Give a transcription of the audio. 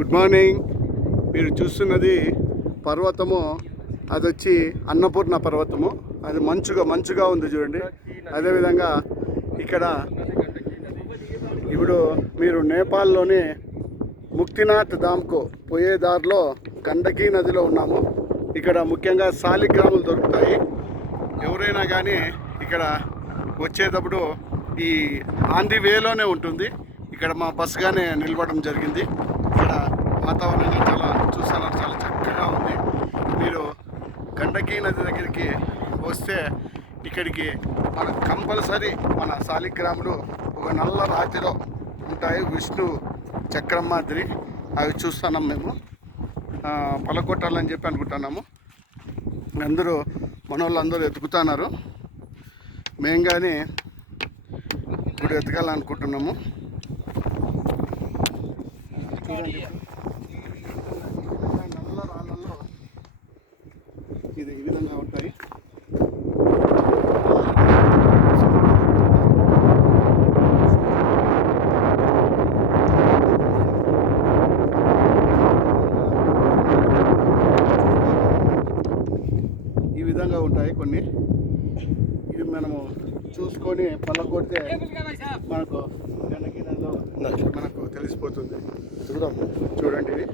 Good morning. మీరు చూస్తున్నది పర్వతము, అది వచ్చి అన్నపూర్ణ పర్వతము. అది మంచుగా ఉంది చూడండి. అదేవిధంగా ఇక్కడ ఇప్పుడు మీరు నేపాల్లోని ముక్తినాథ్ ధామ్కు పోయే దారిలో గండకీ నదిలో ఉన్నాము. ఇక్కడ ముఖ్యంగా శాలిగ్రాములు దొరుకుతాయి. ఎవరైనా కానీ ఇక్కడ వచ్చేటప్పుడు ఈ ఆన్ ది వేలోనే ఉంటుంది. ఇక్కడ మా బస్సుగానే నిలబడడం జరిగింది. ఇక్కడ వాతావరణం చాలా చక్కగా ఉంది. మీరు గండకీ నది దగ్గరికి వస్తే ఇక్కడికి మనకు కంపల్సరీ మన శాలిగ్రాములు ఒక నల్ల రాతిలో ఉంటాయి, విష్ణు చక్రం మాదిరి. అవి చూస్తున్నాం మేము. పలకొట్టాలని చెప్పి అనుకుంటున్నాము. అందరూ మనోళ్ళందరూ ఎతుకుతున్నారు. మేము కానీ ఇప్పుడు ఎతకాలనుకుంటున్నాము. చూడండి, నల్ల రాళ్ళల్లో ఇది ఈ విధంగా ఉంటాయి. ఈ విధంగా ఉంటాయి కొన్ని. ఇవి మనము చూసుకొని పళ్ళకొడితే మనకు గండకీ నదిలో మనకు తెలిసిపోతుంది. చూడండి ఇవి.